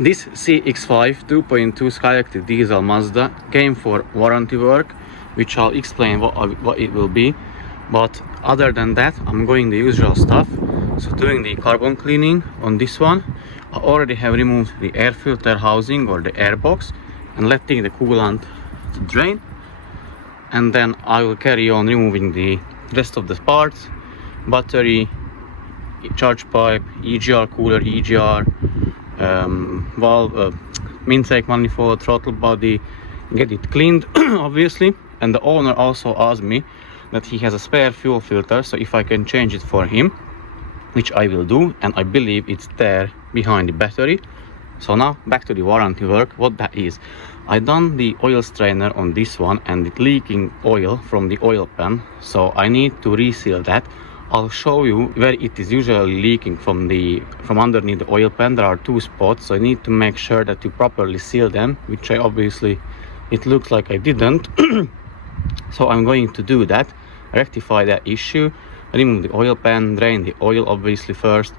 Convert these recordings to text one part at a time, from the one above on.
This CX5 2.2 Skyactiv diesel Mazda came for warranty work, which I'll explain what it will be. But other than that, I'm going the usual stuff. So doing the carbon cleaning on this one. I already have removed the air filter housing or the air box and letting the coolant to drain. And then I will carry on removing the rest of the parts, battery, charge pipe, EGR cooler, EGR, valve, intake manifold, throttle body, get it cleaned obviously. And the owner also asked me that he has a spare fuel filter, so if I can change it for him, which I will do, and I believe it's there behind the battery. So now back to the warranty work. What that is, I done the oil strainer on this one and it leaking oil from the oil pan, so I need to reseal that. I'll show you where it is usually leaking from underneath the oil pan. There are two spots, so I need to make sure that you properly seal them, which I obviously, it looks like I didn't. So I'm going to do that, rectify that issue, remove the oil pan, drain the oil obviously first,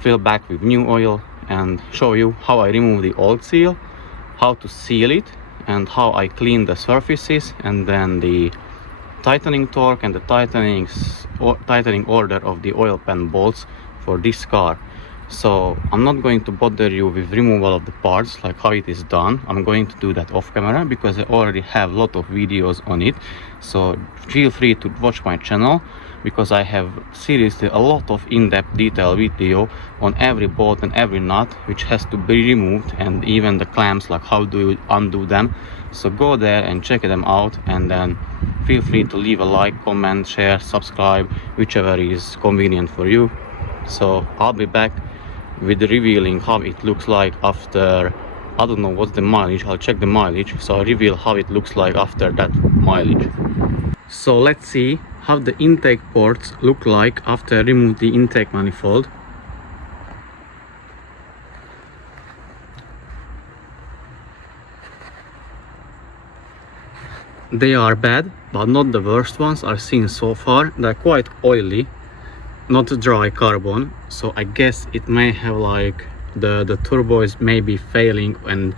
fill back with new oil, and show you how I remove the old seal, how to seal it, and how I clean the surfaces, and then the tightening torque and the tightening order of the oil pan bolts for this car. So I'm not going to bother you with removal of the parts like how it is done. I'm going to do that off camera because I already have a lot of videos on it. So feel free to watch my channel because I have seriously a lot of in-depth detail video on every bolt and every nut which has to be removed, and even the clamps, like how do you undo them. So go there and check them out, and then feel free to leave a like, comment, share, subscribe, whichever is convenient for you. So I'll be back with revealing how it looks like after, I don't know what's the mileage, I'll check the mileage, so I'll reveal how it looks like after that mileage. So let's see how the intake ports look like after I remove the intake manifold. They are bad, but not the worst ones I've seen so far. They're quite oily, not dry carbon, so I guess it may have like the turbo is maybe failing and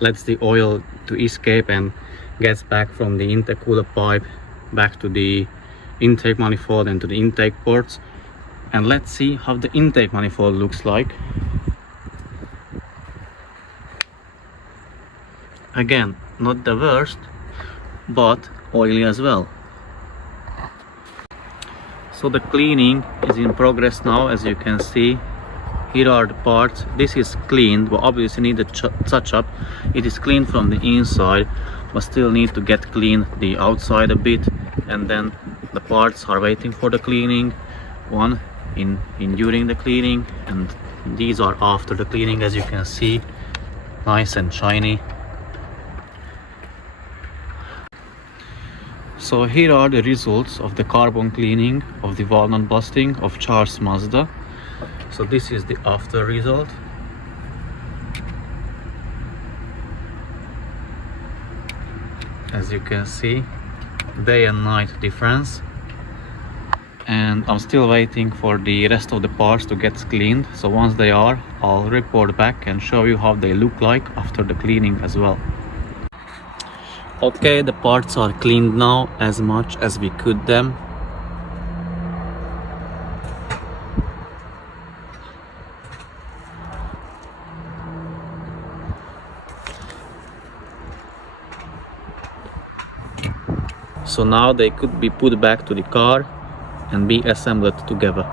lets the oil to escape and gets back from the intercooler pipe back to the intake manifold and to the intake ports. And let's see how the intake manifold looks like. Again, not the worst, but oily as well. So the cleaning is in progress now, as you can see. Here are the parts. This is cleaned, but obviously need a touch up. It is cleaned from the inside, but still need to get clean the outside a bit. And then the parts are waiting for the cleaning. One during the cleaning, and these are after the cleaning, as you can see, nice and shiny. So here are the results of the carbon cleaning of the walnut busting of Charles Mazda. So this is the after result. As you can see, day and night difference. And I'm still waiting for the rest of the parts to get cleaned. So once they are, I'll report back and show you how they look like after the cleaning as well. Okay, the parts are cleaned now as much as we could them. So now they could be put back to the car and be assembled together.